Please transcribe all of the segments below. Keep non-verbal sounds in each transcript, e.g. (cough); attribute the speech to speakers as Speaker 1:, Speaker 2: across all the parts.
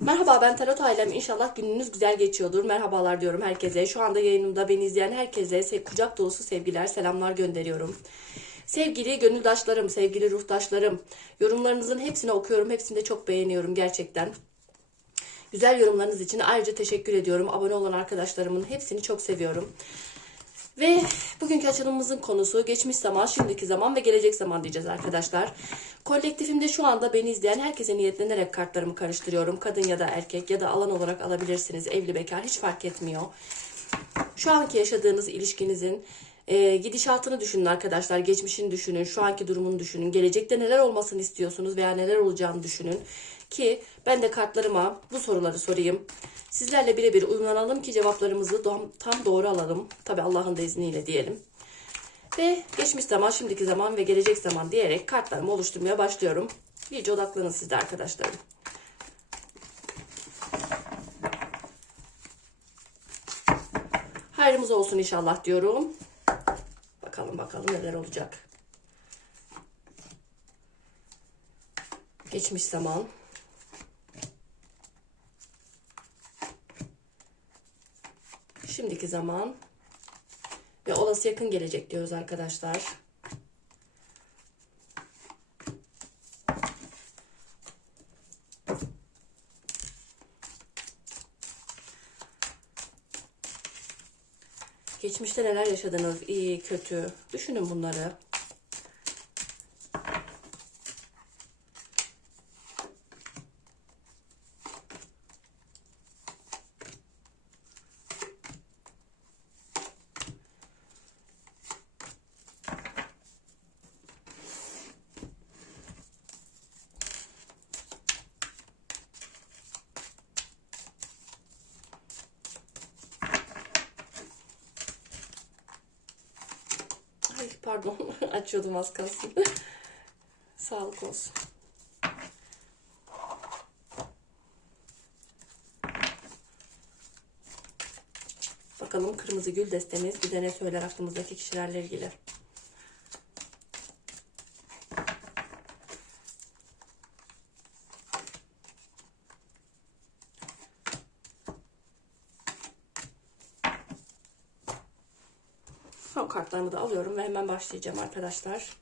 Speaker 1: Merhaba ben Tarot Ailem. İnşallah gününüz güzel geçiyordur. Merhabalar diyorum herkese. Şu anda yayınımda beni izleyen herkese se- kucak dolusu sevgiler, selamlar gönderiyorum. Sevgili gönüldaşlarım, sevgili ruhtaşlarım, yorumlarınızın hepsini okuyorum. Hepsini de çok beğeniyorum gerçekten. Güzel yorumlarınız için ayrıca teşekkür ediyorum. Abone olan arkadaşlarımın hepsini çok seviyorum. Ve bugünkü açılımımızın konusu geçmiş zaman, şimdiki zaman ve gelecek zaman diyeceğiz arkadaşlar. Kolektifimde şu anda beni izleyen herkese niyetlenerek kartlarımı karıştırıyorum. Kadın ya da erkek ya da alan olarak alabilirsiniz. Evli bekar hiç fark etmiyor. Şu anki yaşadığınız ilişkinizin e, gidişatını düşünün arkadaşlar. Geçmişini düşünün, şu anki durumunu düşünün. Gelecekte neler olmasını istiyorsunuz veya neler olacağını düşünün. Ki ben de kartlarıma bu soruları sorayım. Sizlerle birebir uyumlanalım ki cevaplarımızı tam doğru alalım. Tabi Allah'ın da izniyle diyelim. Ve geçmiş zaman, şimdiki zaman ve gelecek zaman diyerek kartlarımı oluşturmaya başlıyorum. İyice odaklanın siz de arkadaşlarım. Hayrımız olsun inşallah diyorum. Bakalım bakalım neler olacak. Geçmiş zaman. Şimdiki zaman ve olası yakın gelecek diyoruz arkadaşlar. Geçmişte neler yaşadınız, iyi, kötü. Düşünün bunları. Pardon (laughs) açıyordum az kalsın. Sağlık olsun. Bakalım kırmızı gül destemiz bize ne söyler aklımızdaki kişilerle ilgili. Son kartlarımı da alıyorum ve hemen başlayacağım arkadaşlar.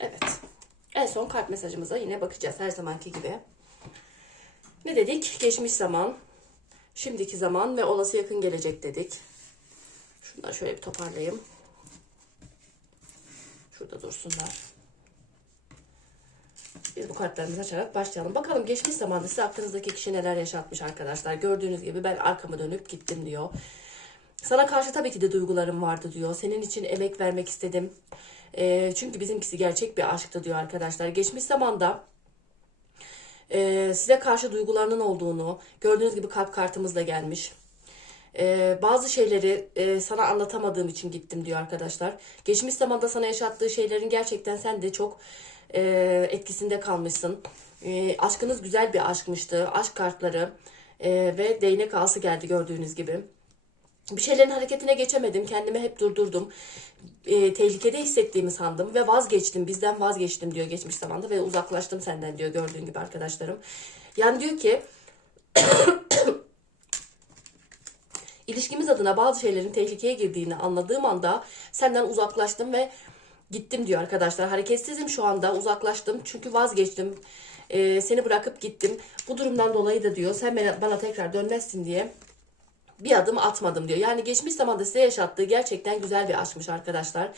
Speaker 1: Evet. En son kart mesajımıza yine bakacağız her zamanki gibi. Ne dedik? Geçmiş zaman, şimdiki zaman ve olası yakın gelecek dedik. Şunları şöyle bir toparlayayım. Şurada dursunlar. Biz bu kartlarımızı açarak başlayalım. Bakalım geçmiş zamanda size aklınızdaki kişi neler yaşatmış arkadaşlar. Gördüğünüz gibi ben arkamı dönüp gittim diyor. Sana karşı tabii ki de duygularım vardı diyor. Senin için emek vermek istedim. Ee, çünkü bizimkisi gerçek bir aşktı diyor arkadaşlar. Geçmiş zamanda e, size karşı duygularının olduğunu gördüğünüz gibi kalp kartımız da gelmiş. Ee, bazı şeyleri e, sana anlatamadığım için gittim diyor arkadaşlar. Geçmiş zamanda sana yaşattığı şeylerin gerçekten sen de çok e, etkisinde kalmışsın. E, aşkınız güzel bir aşkmıştı. Aşk kartları e, ve değnek ağası geldi gördüğünüz gibi. Bir şeylerin hareketine geçemedim. Kendimi hep durdurdum. E, tehlikede hissettiğimi sandım ve vazgeçtim. Bizden vazgeçtim diyor geçmiş zamanda ve uzaklaştım senden diyor gördüğün gibi arkadaşlarım. Yani diyor ki (coughs) ilişkimiz adına bazı şeylerin tehlikeye girdiğini anladığım anda senden uzaklaştım ve gittim diyor arkadaşlar. Hareketsizim şu anda uzaklaştım çünkü vazgeçtim. Ee, seni bırakıp gittim. Bu durumdan dolayı da diyor sen bana, tekrar dönmezsin diye bir adım atmadım diyor. Yani geçmiş zamanda size yaşattığı gerçekten güzel bir aşkmış arkadaşlar.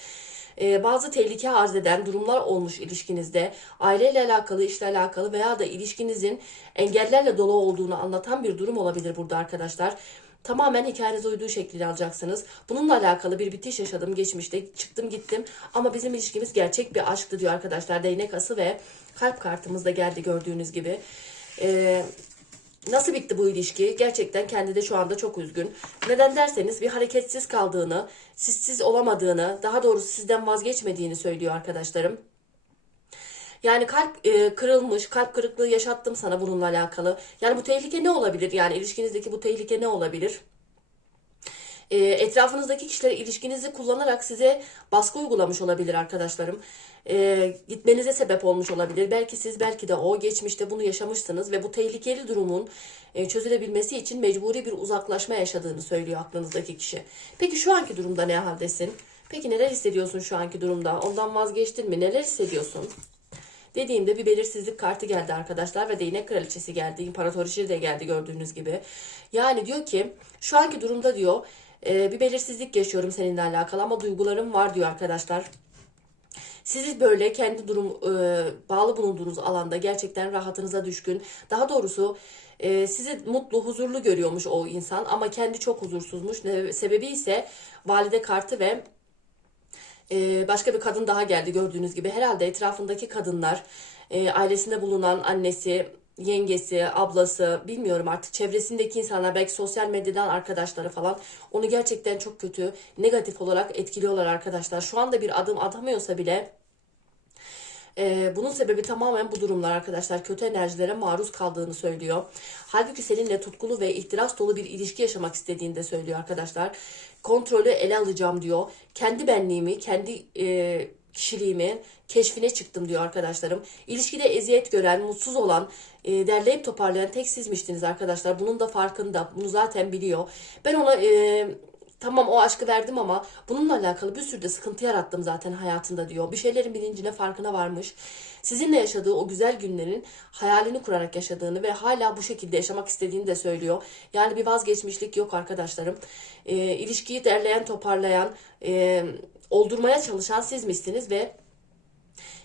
Speaker 1: Ee, bazı tehlike arz eden durumlar olmuş ilişkinizde. Aileyle alakalı, işle alakalı veya da ilişkinizin engellerle dolu olduğunu anlatan bir durum olabilir burada arkadaşlar. Tamamen hikayenize uyduğu şekliyle alacaksınız. Bununla alakalı bir bitiş yaşadım geçmişte. Çıktım gittim ama bizim ilişkimiz gerçek bir aşktı diyor arkadaşlar. Değnek ası ve kalp kartımız da geldi gördüğünüz gibi. Ee, Nasıl bitti bu ilişki? Gerçekten kendi de şu anda çok üzgün. Neden derseniz bir hareketsiz kaldığını, sizsiz olamadığını, daha doğrusu sizden vazgeçmediğini söylüyor arkadaşlarım. Yani kalp e, kırılmış, kalp kırıklığı yaşattım sana bununla alakalı. Yani bu tehlike ne olabilir? Yani ilişkinizdeki bu tehlike ne olabilir? e, etrafınızdaki kişiler ilişkinizi kullanarak size baskı uygulamış olabilir arkadaşlarım. E, gitmenize sebep olmuş olabilir. Belki siz belki de o geçmişte bunu yaşamışsınız ve bu tehlikeli durumun e, çözülebilmesi için mecburi bir uzaklaşma yaşadığını söylüyor aklınızdaki kişi. Peki şu anki durumda ne haldesin? Peki neler hissediyorsun şu anki durumda? Ondan vazgeçtin mi? Neler hissediyorsun? Dediğimde bir belirsizlik kartı geldi arkadaşlar ve değnek kraliçesi geldi. İmparatoriçe de geldi gördüğünüz gibi. Yani diyor ki şu anki durumda diyor e, bir belirsizlik yaşıyorum seninle alakalı ama duygularım var diyor arkadaşlar. Sizi böyle kendi durum e, bağlı bulunduğunuz alanda gerçekten rahatınıza düşkün. Daha doğrusu e, sizi mutlu, huzurlu görüyormuş o insan ama kendi çok huzursuzmuş. Sebebi ise valide kartı ve ee, başka bir kadın daha geldi gördüğünüz gibi. Herhalde etrafındaki kadınlar, e, ailesinde bulunan annesi, yengesi, ablası, bilmiyorum artık çevresindeki insanlar, belki sosyal medyadan arkadaşları falan onu gerçekten çok kötü, negatif olarak etkiliyorlar arkadaşlar. Şu anda bir adım atamıyorsa bile ee, bunun sebebi tamamen bu durumlar arkadaşlar. Kötü enerjilere maruz kaldığını söylüyor. Halbuki seninle tutkulu ve ihtiras dolu bir ilişki yaşamak istediğini de söylüyor arkadaşlar. Kontrolü ele alacağım diyor. Kendi benliğimi, kendi e, kişiliğimi keşfine çıktım diyor arkadaşlarım. İlişkide eziyet gören, mutsuz olan, e, derleyip toparlayan tek sizmiştiniz arkadaşlar. Bunun da farkında. Bunu zaten biliyor. Ben ona e, Tamam o aşkı verdim ama bununla alakalı bir sürü de sıkıntı yarattım zaten hayatında diyor. Bir şeylerin bilincine farkına varmış. Sizinle yaşadığı o güzel günlerin hayalini kurarak yaşadığını ve hala bu şekilde yaşamak istediğini de söylüyor. Yani bir vazgeçmişlik yok arkadaşlarım. E, ilişkiyi derleyen, toparlayan, e, oldurmaya çalışan siz misiniz ve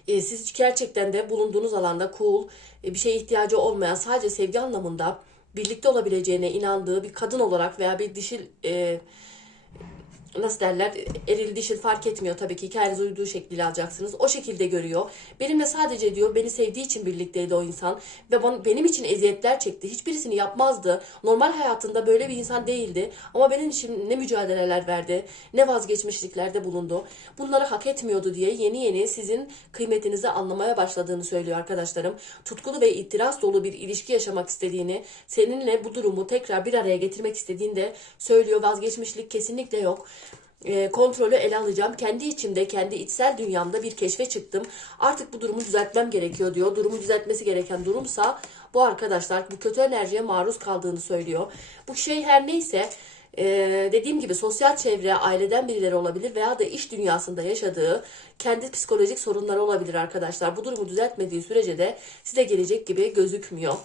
Speaker 1: e, siz gerçekten de bulunduğunuz alanda cool, e, bir şeye ihtiyacı olmayan sadece sevgi anlamında birlikte olabileceğine inandığı bir kadın olarak veya bir dişil e, nasıl derler eril dişil fark etmiyor tabii ki hikayeniz uyduğu şekliyle alacaksınız. O şekilde görüyor. Benimle sadece diyor beni sevdiği için birlikteydi o insan ve benim için eziyetler çekti. Hiçbirisini yapmazdı. Normal hayatında böyle bir insan değildi ama benim için ne mücadeleler verdi, ne vazgeçmişliklerde bulundu. Bunları hak etmiyordu diye yeni yeni sizin kıymetinizi anlamaya başladığını söylüyor arkadaşlarım. Tutkulu ve itiraz dolu bir ilişki yaşamak istediğini, seninle bu durumu tekrar bir araya getirmek istediğini de söylüyor. Vazgeçmişlik kesinlikle yok e, kontrolü ele alacağım. Kendi içimde, kendi içsel dünyamda bir keşfe çıktım. Artık bu durumu düzeltmem gerekiyor diyor. Durumu düzeltmesi gereken durumsa bu arkadaşlar bu kötü enerjiye maruz kaldığını söylüyor. Bu şey her neyse e, dediğim gibi sosyal çevre, aileden birileri olabilir veya da iş dünyasında yaşadığı kendi psikolojik sorunları olabilir arkadaşlar. Bu durumu düzeltmediği sürece de size gelecek gibi gözükmüyor.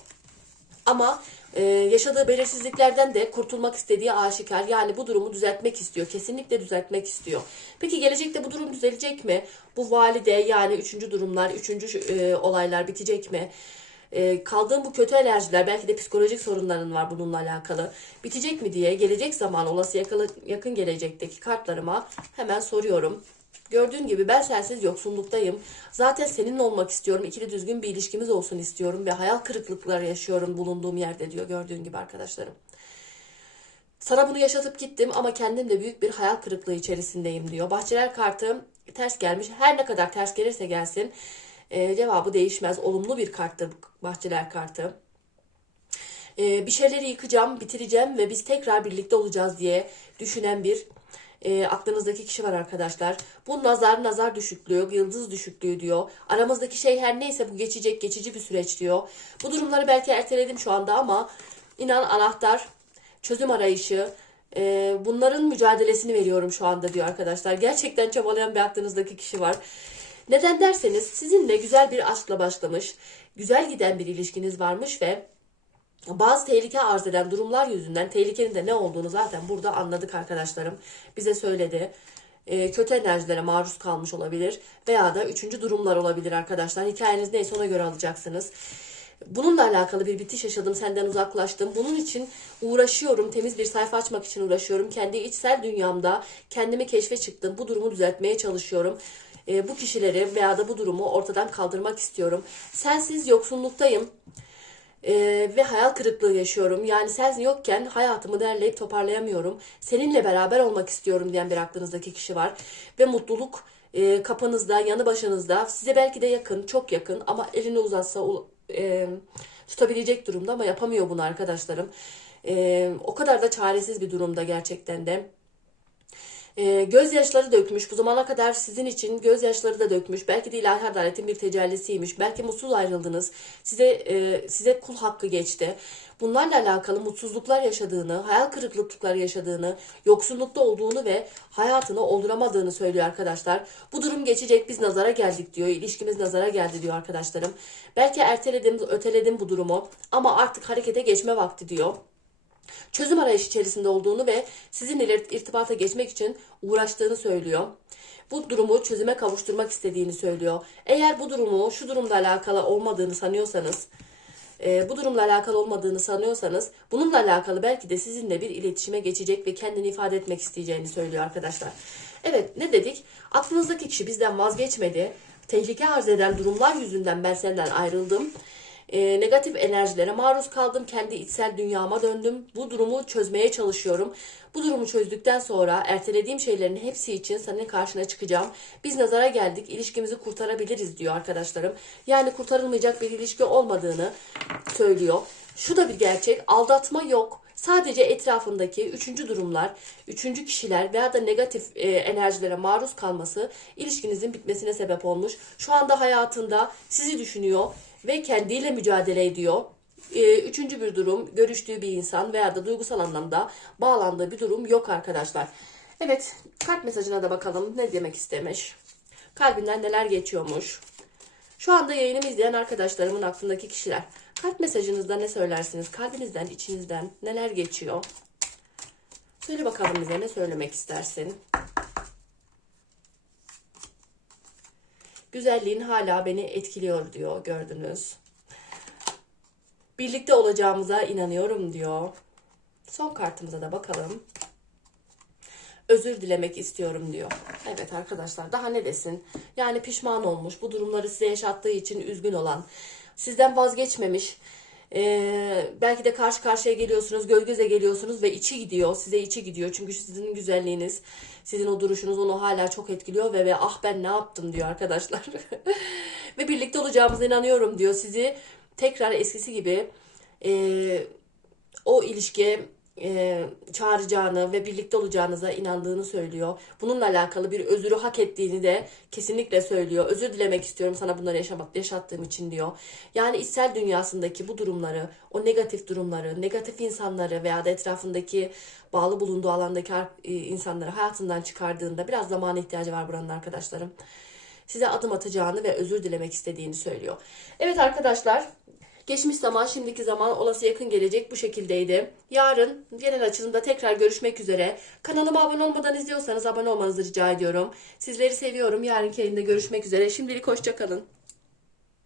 Speaker 1: Ama e, yaşadığı belirsizliklerden de kurtulmak istediği aşikar. Yani bu durumu düzeltmek istiyor. Kesinlikle düzeltmek istiyor. Peki gelecekte bu durum düzelecek mi? Bu valide yani üçüncü durumlar, üçüncü e, olaylar bitecek mi? E, kaldığın bu kötü enerjiler belki de psikolojik sorunların var bununla alakalı. Bitecek mi diye gelecek zaman olası yakın, yakın gelecekteki kartlarıma hemen soruyorum. Gördüğün gibi ben sensiz yoksunluktayım. Zaten seninle olmak istiyorum. İkili düzgün bir ilişkimiz olsun istiyorum ve hayal kırıklıkları yaşıyorum bulunduğum yerde diyor gördüğün gibi arkadaşlarım. Sana bunu yaşatıp gittim ama kendim de büyük bir hayal kırıklığı içerisindeyim diyor. Bahçeler kartı ters gelmiş. Her ne kadar ters gelirse gelsin e, cevabı değişmez. Olumlu bir karttır bahçeler kartı. E, bir şeyleri yıkacağım, bitireceğim ve biz tekrar birlikte olacağız diye düşünen bir e, aklınızdaki kişi var arkadaşlar. Bu nazar nazar düşüklüğü, yıldız düşüklüğü diyor. Aramızdaki şey her neyse bu geçecek, geçici bir süreç diyor. Bu durumları belki erteledim şu anda ama inan anahtar, çözüm arayışı, e, bunların mücadelesini veriyorum şu anda diyor arkadaşlar. Gerçekten çabalayan bir aklınızdaki kişi var. Neden derseniz sizinle güzel bir aşkla başlamış, güzel giden bir ilişkiniz varmış ve bazı tehlike arz eden durumlar yüzünden tehlikenin de ne olduğunu zaten burada anladık arkadaşlarım. Bize söyledi. E, kötü enerjilere maruz kalmış olabilir veya da üçüncü durumlar olabilir arkadaşlar. Hikayeniz neyse ona göre alacaksınız. Bununla alakalı bir bitiş yaşadım, senden uzaklaştım. Bunun için uğraşıyorum, temiz bir sayfa açmak için uğraşıyorum. Kendi içsel dünyamda kendimi keşfe çıktım. Bu durumu düzeltmeye çalışıyorum. E, bu kişileri veya da bu durumu ortadan kaldırmak istiyorum. Sensiz yoksunluktayım e, ve hayal kırıklığı yaşıyorum. Yani sen yokken hayatımı derleyip toparlayamıyorum. Seninle beraber olmak istiyorum diyen bir aklınızdaki kişi var. Ve mutluluk e, kapınızda, yanı başınızda, size belki de yakın, çok yakın ama elini uzatsa e, tutabilecek durumda ama yapamıyor bunu arkadaşlarım. E, o kadar da çaresiz bir durumda gerçekten de. E, gözyaşları dökmüş. Bu zamana kadar sizin için gözyaşları da dökmüş. Belki de ilahi adaletin bir tecellisiymiş. Belki mutsuz ayrıldınız. Size e, size kul hakkı geçti. Bunlarla alakalı mutsuzluklar yaşadığını, hayal kırıklıkları yaşadığını, yoksullukta olduğunu ve hayatını olduramadığını söylüyor arkadaşlar. Bu durum geçecek biz nazara geldik diyor. İlişkimiz nazara geldi diyor arkadaşlarım. Belki erteledim, öteledim bu durumu ama artık harekete geçme vakti diyor çözüm arayışı içerisinde olduğunu ve sizinle irt- irtibata geçmek için uğraştığını söylüyor. Bu durumu çözüme kavuşturmak istediğini söylüyor. Eğer bu durumu şu durumla alakalı olmadığını sanıyorsanız, e, bu durumla alakalı olmadığını sanıyorsanız, bununla alakalı belki de sizinle bir iletişime geçecek ve kendini ifade etmek isteyeceğini söylüyor arkadaşlar. Evet ne dedik? Aklınızdaki kişi bizden vazgeçmedi. Tehlike arz eden durumlar yüzünden ben senden ayrıldım. E, negatif enerjilere maruz kaldım. Kendi içsel dünyama döndüm. Bu durumu çözmeye çalışıyorum. Bu durumu çözdükten sonra ertelediğim şeylerin hepsi için senin karşına çıkacağım. Biz nazara geldik. İlişkimizi kurtarabiliriz diyor arkadaşlarım. Yani kurtarılmayacak bir ilişki olmadığını söylüyor. Şu da bir gerçek. Aldatma yok. Sadece etrafındaki üçüncü durumlar, üçüncü kişiler veya da negatif e, enerjilere maruz kalması ilişkinizin bitmesine sebep olmuş. Şu anda hayatında sizi düşünüyor ve kendiyle mücadele ediyor. E, üçüncü bir durum, görüştüğü bir insan veya da duygusal anlamda bağlandığı bir durum yok arkadaşlar. Evet, kart mesajına da bakalım ne demek istemiş. Kalbinden neler geçiyormuş. Şu anda yayınımı izleyen arkadaşlarımın aklındaki kişiler. Kalp mesajınızda ne söylersiniz? Kalbinizden, içinizden neler geçiyor? Söyle bakalım bize ne söylemek istersin? Güzelliğin hala beni etkiliyor diyor gördünüz. Birlikte olacağımıza inanıyorum diyor. Son kartımıza da bakalım. Özür dilemek istiyorum diyor. Evet arkadaşlar daha ne desin? Yani pişman olmuş, bu durumları size yaşattığı için üzgün olan, sizden vazgeçmemiş, ee, belki de karşı karşıya geliyorsunuz, göz göze geliyorsunuz ve içi gidiyor, size içi gidiyor. Çünkü sizin güzelliğiniz, sizin o duruşunuz onu hala çok etkiliyor ve, ve ah ben ne yaptım diyor arkadaşlar. (laughs) ve birlikte olacağımıza inanıyorum diyor. Sizi tekrar eskisi gibi ee, o ilişkiye e, çağıracağını ve birlikte olacağınıza inandığını söylüyor. Bununla alakalı bir özürü hak ettiğini de kesinlikle söylüyor. Özür dilemek istiyorum sana bunları yaşamak, yaşattığım için diyor. Yani içsel dünyasındaki bu durumları, o negatif durumları, negatif insanları veya da etrafındaki bağlı bulunduğu alandaki e, insanları hayatından çıkardığında biraz zamana ihtiyacı var buranın arkadaşlarım. Size adım atacağını ve özür dilemek istediğini söylüyor. Evet arkadaşlar Geçmiş zaman, şimdiki zaman, olası yakın gelecek bu şekildeydi. Yarın genel açılımda tekrar görüşmek üzere. Kanalıma abone olmadan izliyorsanız abone olmanızı rica ediyorum. Sizleri seviyorum. Yarınki yayında görüşmek üzere. Şimdilik hoşçakalın.